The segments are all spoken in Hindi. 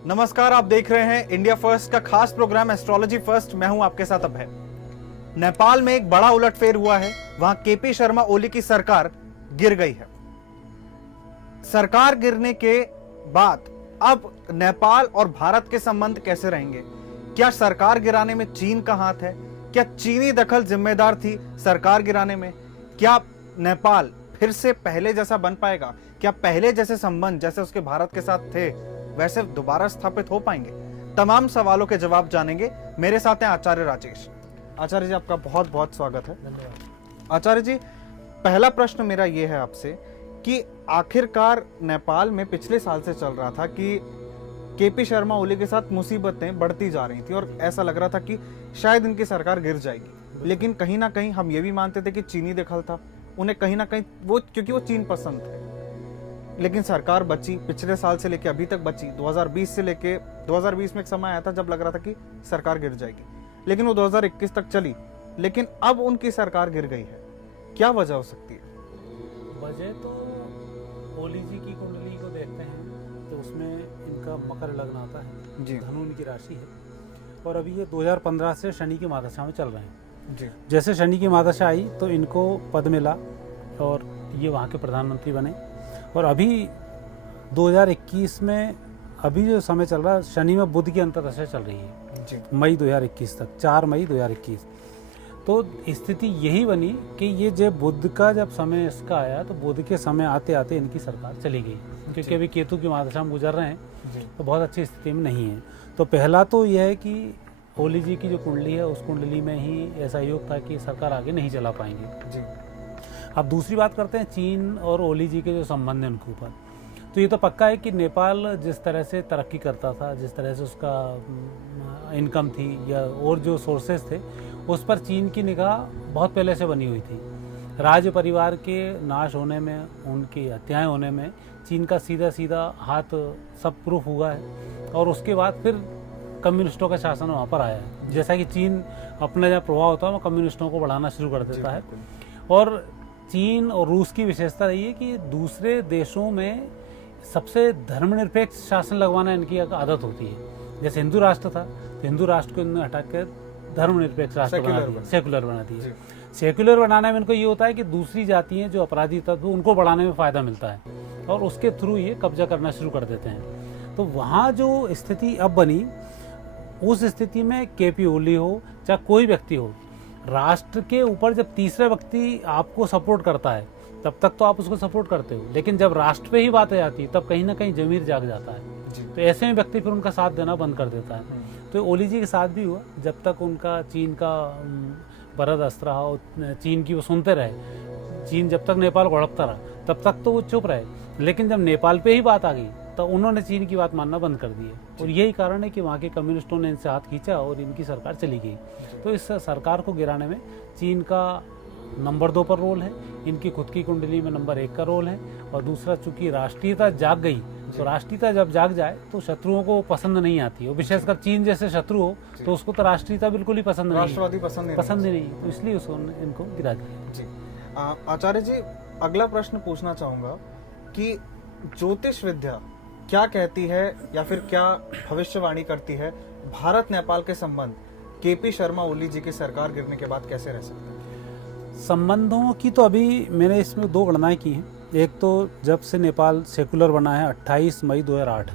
नमस्कार, आप देख रहे हैं इंडिया फर्स्ट का खास प्रोग्राम एस्ट्रोलॉजी फर्स्ट। मैं हूं आपके साथ अभय। नेपाल में एक बड़ा उलटफेर हुआ है। वहां केपी शर्मा ओली की सरकार गिर गई है। सरकार गिरने के बाद अब नेपाल और भारत के संबंध कैसे रहेंगे? क्या सरकार गिराने में चीन का हाथ है? क्या चीनी दखल जिम्मेदार थी सरकार गिराने में? क्या नेपाल फिर से पहले जैसा बन पाएगा? क्या पहले जैसे संबंध जैसे उसके भारत के साथ थे वैसे दोबारा स्थापित हो पाएंगे? तमाम सवालों के जवाब जानेंगे। मेरे साथ हैं आचार्य राजेश। आचार्य जी, आपका बहुत बहुत स्वागत है। धन्यवाद। आचार्य जी, पहला प्रश्न मेरा यह है आपसे कि आखिरकार नेपाल में पिछले साल से चल रहा था कि केपी शर्मा ओली के साथ मुसीबतें बढ़ती जा रही थी और ऐसा लग रहा था कि शायद इनकी सरकार गिर जाएगी। लेकिन कहीं ना कहीं हम ये भी मानते थे कि चीनी दखल था, उन्हें कहीं ना कहीं क्योंकि वो चीन पसंद थे। लेकिन सरकार बची, पिछले साल से लेके अभी तक बची। 2020 से लेके 2020 में एक समय आया था जब लग रहा था कि सरकार गिर जाएगी, लेकिन वो 2021 तक चली। लेकिन अब उनकी सरकार गिर गई है। क्या वजह हो सकती है? वजह तो ओली जी की कुंडली को देखते हैं तो उसमें इनका मकर लग्न आता है जी धनु इनकी राशि है। और अभी ये 2015 से शनि की महादशा में चल रहे हैं। जी जैसे शनि की महादशा आई तो इनको पद मिला और ये वहाँ के प्रधानमंत्री बने। और अभी 2021 में अभी जो समय चल रहा है, शनि में बुध की अंतर्दशा चल रही है जी मई 2021 तक, 4 मई 2021। तो स्थिति यही बनी कि ये जब बुध का जब समय इसका आया तो बुध के समय आते आते इनकी सरकार चली गई, क्योंकि अभी केतु की महादशा में गुजर रहे हैं जी तो बहुत अच्छी स्थिति में नहीं है। तो पहला तो यह है कि ओली जी की जो कुंडली है उस कुंडली में ही ऐसा योग था कि सरकार आगे नहीं चला पाएंगे। जी अब दूसरी बात करते हैं चीन और ओली जी के जो संबंध हैं उनके ऊपर। तो ये तो पक्का है कि नेपाल जिस तरह से तरक्की करता था, जिस तरह से उसका इनकम थी या और जो सोर्सेज थे, उस पर चीन की निगाह बहुत पहले से बनी हुई थी। राज परिवार के नाश होने में, उनकी हत्याएं होने में चीन का सीधा सीधा हाथ सब प्रूफ हुआ है। और उसके बाद फिर कम्युनिस्टों का शासन वहाँ पर आया है। जैसा कि चीन अपना जहाँ प्रभाव होता है वो कम्युनिस्टों को बढ़ाना शुरू कर देता है। और चीन और रूस की विशेषता रही है कि दूसरे देशों में सबसे धर्मनिरपेक्ष शासन लगवाना इनकी एक आदत होती है। जैसे हिंदू राष्ट्र था तो हिंदू राष्ट्र को इन्होंने हटाकर धर्मनिरपेक्ष राष्ट्र बना दिया, सेकुलर बना दिया। सेकुलर बनाने में इनको ये होता है कि दूसरी जातियाँ जो अपराधी तत्व उनको बढ़ाने में फ़ायदा मिलता है और उसके थ्रू ये कब्जा करना शुरू कर देते हैं। तो वहाँ जो स्थिति अब बनी, उस स्थिति में केपी ओली हो चाहे कोई व्यक्ति हो, राष्ट्र के ऊपर जब तीसरा व्यक्ति आपको सपोर्ट करता है तब तक तो आप उसको सपोर्ट करते हो, लेकिन जब राष्ट्र पे ही बात आ जाती है तब कहीं ना कहीं जमीर जाग जाता है। तो ऐसे में व्यक्ति फिर उनका साथ देना बंद कर देता है। तो ओली जी के साथ भी हुआ, जब तक उनका चीन का बरद अस्त्र रहा, चीन की वो सुनते रहे, चीन जब तक नेपाल को हड़पता रहा तब तक तो वो चुप रहे। लेकिन जब नेपाल पे ही बात आ गई तो उन्होंने चीन की बात मानना बंद कर दी है। और यही कारण है कि वहाँ के कम्युनिस्टों ने इनसे हाथ खींचा और इनकी सरकार चली गई। तो इस सरकार को गिराने में चीन का नंबर 2 पर रोल है, इनकी खुद की कुंडली में नंबर 1 का रोल है। और दूसरा, चूंकि राष्ट्रीयता जाग गई तो राष्ट्रीयता जब जाग जाए तो शत्रुओं को पसंद नहीं आती है। विशेषकर चीन जैसे शत्रु हो तो उसको तो राष्ट्रीयता बिल्कुल ही पसंद नहीं, राष्ट्रवादी पसंद ही नहीं। तो इसलिए उसने इनको गिरा दिया। जी आचार्य जी, अगला प्रश्न पूछना चाहूंगा कि ज्योतिष विद्या क्या कहती है या फिर क्या भविष्यवाणी करती है, भारत नेपाल के संबंध केपी शर्मा ओली जी की सरकार गिरने के बाद कैसे रह सकते हैं? संबंधों की तो अभी मैंने इसमें 2 गणनाएं की हैं। एक तो जब से नेपाल सेकुलर बना है 28 मई 2008,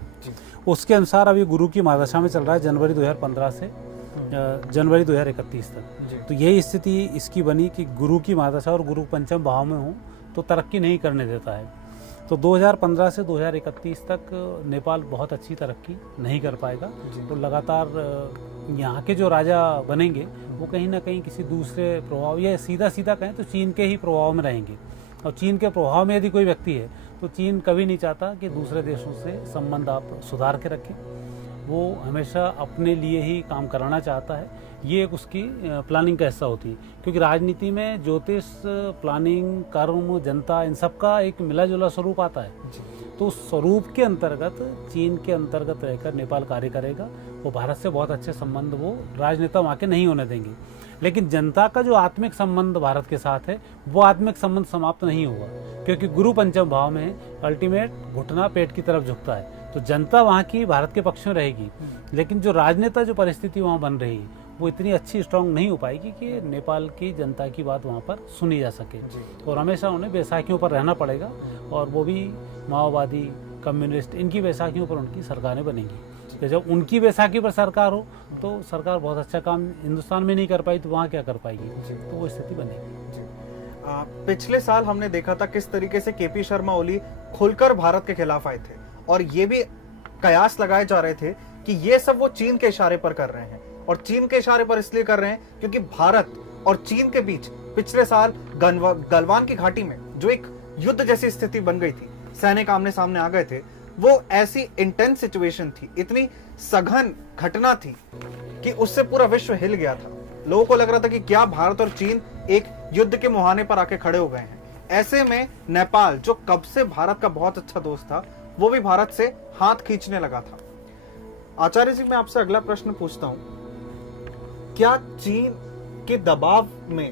उसके अनुसार अभी गुरु की महादशा में चल रहा है जनवरी 2015 से जनवरी 2031 तक। तो यही स्थिति इसकी बनी कि गुरु की महादशा और गुरु पंचम भाव में हो तो तरक्की नहीं करने देता है। तो 2015 से 2031 तक नेपाल बहुत अच्छी तरक्की नहीं कर पाएगा। तो लगातार यहाँ के जो राजा बनेंगे वो कहीं ना कहीं किसी दूसरे प्रभाव या सीधा सीधा कहें तो चीन के ही प्रभाव में रहेंगे। और चीन के प्रभाव में यदि कोई व्यक्ति है तो चीन कभी नहीं चाहता कि दूसरे देशों से संबंध आप सुधार के रखें। वो हमेशा अपने लिए ही काम कराना चाहता है। ये एक उसकी प्लानिंग का हिस्सा होती है, क्योंकि राजनीति में ज्योतिष, प्लानिंग, कर्म, जनता, इन सब का एक मिला जुला स्वरूप आता है। तो उस स्वरूप के अंतर्गत चीन के अंतर्गत रहकर नेपाल कार्य करेगा। वो भारत से बहुत अच्छे संबंध वो राजनेता वहाँ के नहीं होने देंगे। लेकिन जनता का जो आत्मिक संबंध भारत के साथ है वो आत्मिक संबंध समाप्त नहीं होगा, क्योंकि गुरु पंचम भाव में अल्टीमेट घुटना पेट की तरफ झुकता है। तो जनता वहाँ की भारत के पक्ष में रहेगी, लेकिन जो राजनेता जो परिस्थिति वहाँ बन रही है वो इतनी अच्छी स्ट्रांग नहीं हो पाएगी कि नेपाल की जनता की बात वहाँ पर सुनी जा सके। और हमेशा उन्हें बैसाखियों पर रहना पड़ेगा, और वो भी माओवादी, कम्युनिस्ट, इनकी बैसाखियों पर उनकी सरकारें बनेंगी। तो जब उनकी बैसाखी पर सरकार हो तो सरकार बहुत अच्छा काम हिंदुस्तान में नहीं कर पाई तो वहाँ क्या कर पाएगी, तो वो स्थिति बनेगी। पिछले साल हमने देखा था किस तरीके से केपी शर्मा ओली खुलकर भारत के खिलाफ आए थे, और ये भी कयास लगाए जा रहे थे कि ये सब वो चीन के इशारे पर कर रहे हैं, और चीन के इशारे पर इसलिए कर रहे हैं क्योंकि भारत और चीन के बीच पिछले साल गलवान की घाटी में जो एक युद्ध जैसी स्थिति बन गई थी, सैनिक आमने सामने आ गए थे, वो ऐसी इंटेंस सिचुएशन थी, इतनी सघन घटना थी कि उससे पूरा विश्व हिल गया था। लोगों को लग रहा था कि क्या भारत और चीन एक युद्ध के मुहाने पर आके खड़े हो गए हैं। ऐसे में नेपाल, जो कब से भारत का बहुत अच्छा दोस्त था, वो भी भारत से हाथ खींचने लगा था। आचार्य जी, मैं आपसे अगला प्रश्न पूछता हूं, क्या चीन के दबाव में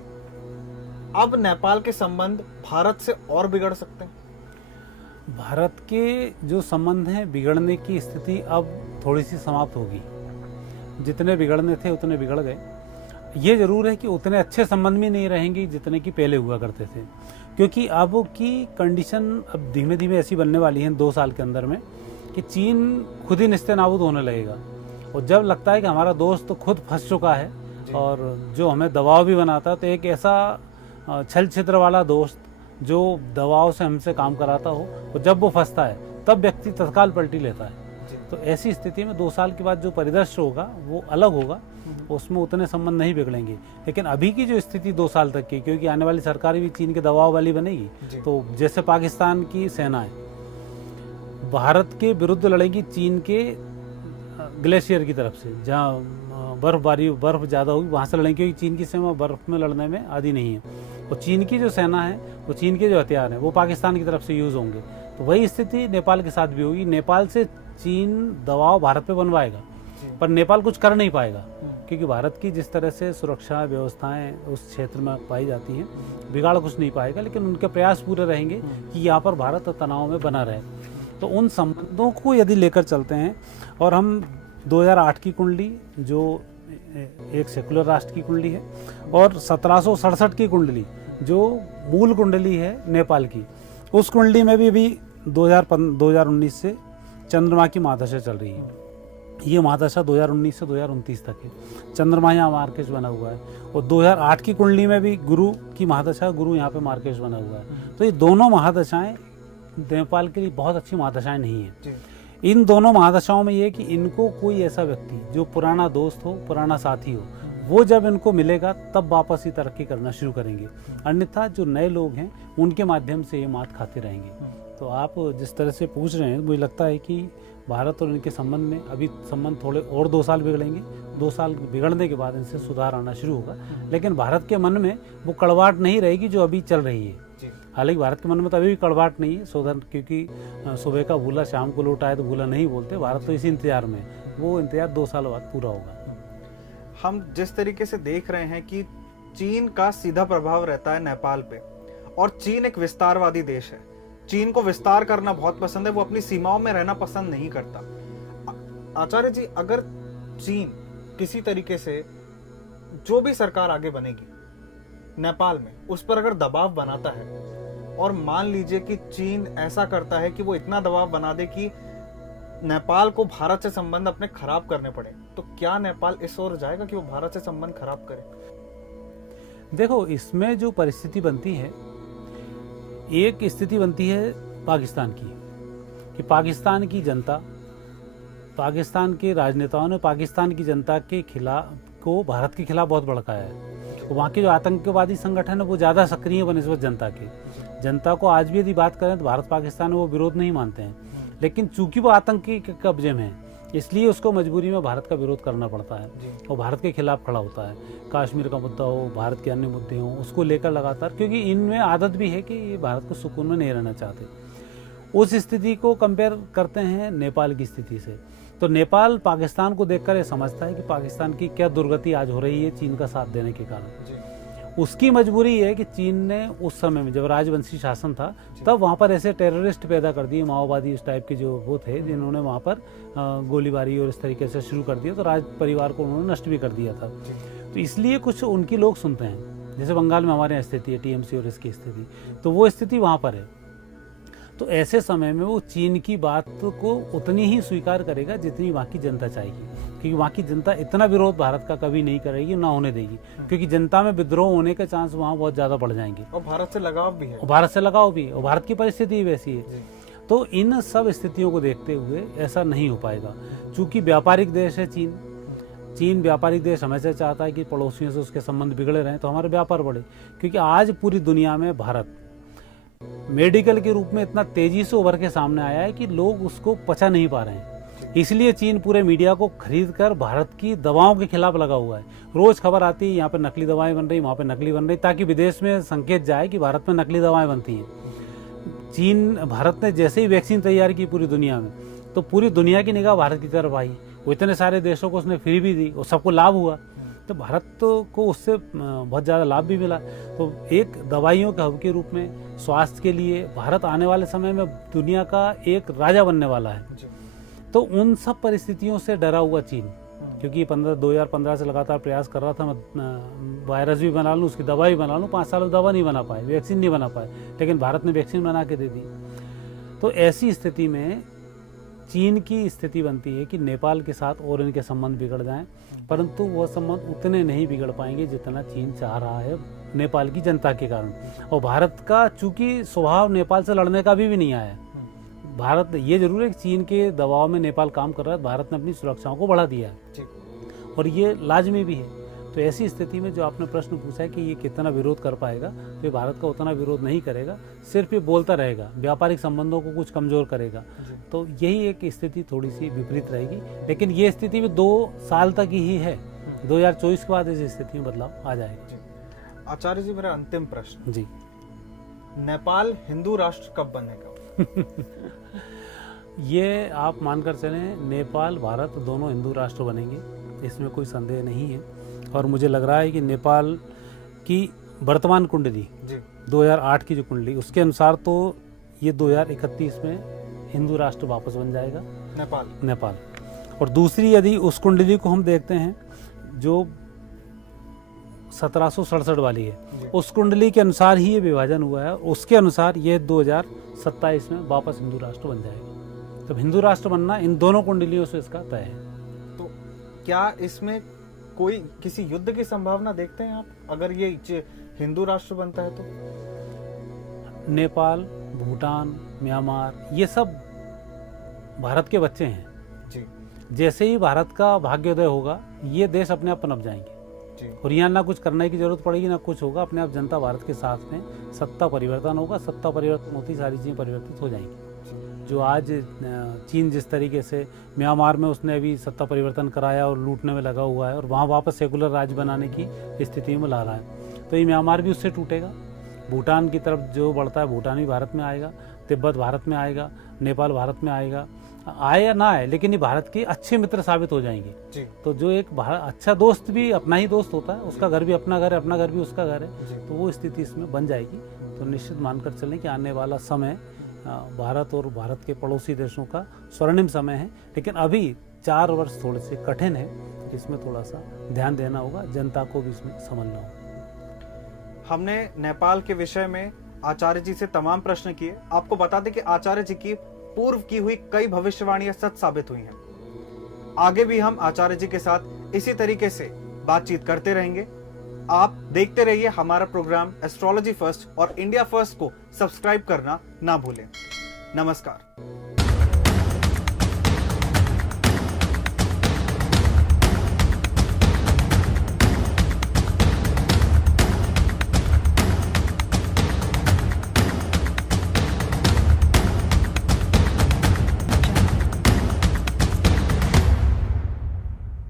अब नेपाल के संबंध भारत से और बिगड़ सकते हैं? भारत के जो संबंध हैं बिगड़ने की स्थिति अब थोड़ी सी समाप्त होगी। जितने बिगड़ने थे उतने बिगड़ गए। ये जरूर है कि उतने अच्छे संबंध भी नहीं रहेंगे जितने कि पहले हुआ करते थे, क्योंकि अब की कंडीशन अब धीमे धीमे ऐसी बनने वाली है 2 साल के अंदर में कि चीन खुद ही निस्तेनाबूद होने लगेगा। और जब लगता है कि हमारा दोस्त तो खुद फंस चुका है और जो हमें दबाव भी बनाता है, तो एक ऐसा छल छिद्र वाला दोस्त जो दबाव से हमसे काम कराता हो, और जब वो फंसता है तब व्यक्ति तत्काल पलटी लेता है। तो ऐसी स्थिति में 2 साल के बाद जो परिदृश्य होगा वो अलग होगा, उसमें उतने संबंध नहीं बिगड़ेंगे। लेकिन अभी की जो स्थिति 2 साल तक की, क्योंकि आने वाली सरकार भी चीन के दबाव वाली बनेगी, तो जैसे पाकिस्तान की सेनाएं भारत के विरुद्ध लड़ेगी चीन के ग्लेशियर की तरफ से, जहाँ बर्फ ज़्यादा होगी वहाँ से लड़ेंगे, क्योंकि चीन की सेना बर्फ में लड़ने में आदी नहीं है। और चीन की जो सेना है, वो चीन के जो हथियार हैं वो पाकिस्तान की तरफ से यूज़ होंगे। तो वही स्थिति नेपाल के साथ भी होगी। नेपाल से चीन दबाव भारत पे बनवाएगा, पर नेपाल कुछ कर नहीं पाएगा, क्योंकि भारत की जिस तरह से सुरक्षा व्यवस्थाएं उस क्षेत्र में पाई जाती हैं, बिगाड़ कुछ नहीं पाएगा। लेकिन उनके प्रयास पूरे रहेंगे कि यहाँ पर भारत तनाव में बना रहे। तो उन संबंधों को यदि लेकर चलते हैं, और हम 2008 की कुंडली जो एक सेकुलर राष्ट्र की कुंडली है, और 1767 की कुंडली जो मूल कुंडली है नेपाल की, उस कुंडली में भी अभी 2019 से चंद्रमा की महादशा चल रही है। ये महादशा 2019 से 2029 तक है। चंद्रमा यहाँ मार्केश बना हुआ है, और 2008 की कुंडली में भी गुरु की महादशा, गुरु यहाँ पे मार्केश बना हुआ है। तो ये दोनों महादशाएं नेपाल के लिए बहुत अच्छी महादशाएं नहीं है। इन दोनों महादशाओं में ये कि इनको कोई ऐसा व्यक्ति जो पुराना दोस्त हो, पुराना साथी हो, वो जब इनको मिलेगा तब वापस ही तरक्की करना शुरू करेंगे। अन्यथा जो नए लोग हैं उनके माध्यम से ये मात खाते रहेंगे। तो आप जिस तरह से पूछ रहे हैं, मुझे लगता है कि भारत और इनके संबंध में अभी संबंध थोड़े और 2 साल बिगड़ेंगे। 2 साल बिगड़ने के बाद इनसे सुधार आना शुरू होगा। लेकिन भारत के मन में वो कड़वाहट नहीं रहेगी जो अभी चल रही है। हालांकि भारत के मन में तो अभी भी कड़वाहट नहीं है, शोधन, क्योंकि सुबह का भूला शाम को लौट आए तो भूला नहीं बोलते। भारत तो इसी इंतजार में, वो इंतजार 2 साल बाद पूरा होगा। हम जिस तरीके से देख रहे हैं कि चीन का सीधा प्रभाव रहता है नेपाल पे, और चीन एक विस्तारवादी देश है। चीन को विस्तार करना बहुत पसंद है, वो अपनी सीमाओं में रहना पसंद नहीं करता। आचार्य जी, अगर चीन किसी तरीके से जो भी सरकार आगे बनेगी नेपाल में, उस पर अगर दबाव बनाता है, और मान लीजिए कि चीन ऐसा करता है कि वो इतना दबाव बना दे कि नेपाल को भारत से संबंध अपने खराब करने पड़े, तो क्या नेपाल इस ओर जाएगा कि वो भारत से संबंध खराब करे? देखो, इसमें जो परिस्थिति बनती है, एक स्थिति बनती है पाकिस्तान की, कि पाकिस्तान की जनता, पाकिस्तान के राजनेताओं ने पाकिस्तान की जनता के खिलाफ को भारत के खिलाफ बहुत भड़काया है। वहाँ के जो आतंकवादी संगठन है वो ज़्यादा सक्रिय बनिस्बत जनता के। जनता को आज भी यदि बात करें तो भारत पाकिस्तान में वो विरोध नहीं मानते हैं, लेकिन चूंकि वो आतंकी के कब्जे में है, इसलिए उसको मजबूरी में भारत का विरोध करना पड़ता है और भारत के खिलाफ खड़ा होता है। कश्मीर का मुद्दा हो, भारत के अन्य मुद्दे हों, उसको लेकर लगातार, क्योंकि इनमें आदत भी है कि ये भारत को सुकून में नहीं रहना चाहते। उस स्थिति को कंपेयर करते हैं नेपाल की स्थिति से, तो नेपाल पाकिस्तान को देखकर ये समझता है कि पाकिस्तान की क्या दुर्गति आज हो रही है चीन का साथ देने के कारण। उसकी मजबूरी है कि चीन ने उस समय में जब राजवंशी शासन था तब वहाँ पर ऐसे टेररिस्ट पैदा कर दिए, माओवादी इस टाइप के जो वो थे जिन्होंने वहाँ पर गोलीबारी और इस तरीके से शुरू कर दिया, तो राज परिवार को उन्होंने नष्ट भी कर दिया था। तो इसलिए कुछ उनकी लोग सुनते हैं, जैसे बंगाल में हमारे यहाँ स्थिति है टीएमसी और इसकी स्थिति, तो वो स्थिति वहाँ पर है। तो ऐसे समय में वो चीन की बात को उतनी ही स्वीकार करेगा जितनी वहाँ की जनता चाहेगी, क्योंकि वहाँ की जनता इतना विरोध भारत का कभी नहीं करेगी, ना होने देगी, क्योंकि जनता में विद्रोह होने के चांस वहाँ बहुत ज़्यादा बढ़ जाएंगे। और भारत से लगाव भी है, और भारत से लगाव भी, और भारत की परिस्थिति वैसी है। तो इन सब स्थितियों को देखते हुए ऐसा नहीं हो पाएगा। चूंकि व्यापारिक देश है चीन व्यापारिक देश हमेशा चाहता है कि पड़ोसियों से उसके संबंध बिगड़े रहें तो हमारे व्यापार बढ़े, क्योंकि आज पूरी दुनिया में भारत मेडिकल के रूप में इतना तेजी से उभर के सामने आया है कि लोग उसको पचा नहीं पा रहे हैं। इसलिए चीन पूरे मीडिया को खरीद कर भारत की दवाओं के खिलाफ लगा हुआ है। रोज खबर आती है यहाँ पे नकली दवाएं बन रही, वहाँ पे नकली बन रही, ताकि विदेश में संकेत जाए कि भारत में नकली दवाएं बनती हैं। भारत ने जैसे ही वैक्सीन तैयार की पूरी दुनिया में, तो पूरी दुनिया की निगाह भारत की तरफ आई। वो इतने सारे देशों को उसने फ्री भी दी और सबको लाभ हुआ, तो भारत को उससे बहुत ज़्यादा लाभ भी मिला। तो एक दवाइयों के हब के रूप में स्वास्थ्य के लिए भारत आने वाले समय में दुनिया का एक राजा बनने वाला है। तो उन सब परिस्थितियों से डरा हुआ चीन, क्योंकि 2015 से लगातार प्रयास कर रहा था, मैं वायरस भी बना लूँ, उसकी दवा भी बना लूँ, 5 साल में दवा नहीं बना पाए, वैक्सीन नहीं बना पाए, लेकिन भारत ने वैक्सीन बना के दे दी। तो ऐसी स्थिति में चीन की स्थिति बनती है कि नेपाल के साथ और इनके संबंध बिगड़ जाएं, परंतु वह संबंध उतने नहीं बिगड़ पाएंगे जितना चीन चाह रहा है नेपाल की जनता के कारण। और भारत का चूंकि स्वभाव नेपाल से लड़ने का भी नहीं आया है। भारत ये जरूर है कि चीन के दबाव में नेपाल काम कर रहा है, भारत ने अपनी सुरक्षाओं को बढ़ा दिया है और ये लाजमी भी है। तो ऐसी स्थिति में जो आपने प्रश्न पूछा है कि ये कितना विरोध कर पाएगा, तो ये भारत का उतना विरोध नहीं करेगा, सिर्फ ये बोलता रहेगा, व्यापारिक संबंधों को कुछ कमजोर करेगा। तो यही एक स्थिति थोड़ी सी विपरीत रहेगी, लेकिन ये स्थिति भी 2 साल तक ही है। 2024 के बाद इस स्थिति में बदलाव आ जाएगा। आचार्य जी, मेरा अंतिम प्रश्न जी, नेपाल हिंदू राष्ट्र कब बनेगा? ये आप मानकर चलें, नेपाल भारत दोनों हिंदू राष्ट्र बनेंगे, इसमें कोई संदेह नहीं है। और मुझे लग रहा है कि नेपाल की वर्तमान कुंडली 2008 की जो कुंडली, उसके अनुसार तो ये 2031 में हिंदू राष्ट्र वापस बन जाएगा नेपाल। और दूसरी यदि उस कुंडली को हम देखते हैं जो 1767 वाली है, उस कुंडली के अनुसार ही ये विभाजन हुआ है, उसके अनुसार ये 2027 में वापस हिंदू राष्ट्र बन जाएगा। तो हिंदू राष्ट्र बनना इन दोनों कुंडलियों से इसका तय है। तो क्या इसमें कोई किसी युद्ध की संभावना देखते हैं आप, अगर ये हिंदू राष्ट्र बनता है तो? नेपाल, भूटान, म्यांमार, ये सब भारत के बच्चे हैं जी। जैसे ही भारत का भाग्योदय होगा, ये देश अपने आप पनप जाएंगे जी। और यहाँ ना कुछ करने की जरूरत पड़ेगी, ना कुछ होगा, अपने आप जनता भारत के साथ में, सत्ता परिवर्तन होगा, सत्ता परिवर्तन होती सारी चीजें परिवर्तित हो जाएंगी। जो आज चीन जिस तरीके से म्यांमार में उसने अभी सत्ता परिवर्तन कराया और लूटने में लगा हुआ है और वहाँ वापस सेकुलर राज्य बनाने की स्थिति में ला रहा है, तो ये म्यांमार भी उससे टूटेगा। भूटान की तरफ जो बढ़ता है, भूटान भी भारत में आएगा, तिब्बत भारत में आएगा, नेपाल भारत में आएगा, आए या ना आए, लेकिन ये भारत के अच्छे मित्र साबित हो जाएंगे जी। तो जो एक अच्छा दोस्त भी अपना ही दोस्त होता है, उसका घर भी अपना घर है, अपना घर भी उसका घर है, तो वो स्थिति इसमें बन जाएगी। तो निश्चित मानकर चलें कि आने वाला समय भारत और भारत के पड़ोसी देशों का स्वर्णिम समय है, लेकिन अभी 4 वर्ष थोड़े से कठिन है, इसमें थोड़ा सा ध्यान देना होगा, जनता को भी इसमें समझना होगा। हमने नेपाल के विषय में आचार्य जी से तमाम प्रश्न किए। आपको बता दें कि आचार्य जी की पूर्व की हुई कई भविष्यवाणियां सच साबित हुई हैं। आगे भी हम आचार्य जी के साथ इसी तरीके से बातचीत करते रहेंगे। आप देखते रहिए हमारा प्रोग्राम एस्ट्रोलॉजी फर्स्ट और इंडिया फर्स्ट को सब्सक्राइब करना ना भूलें। नमस्कार।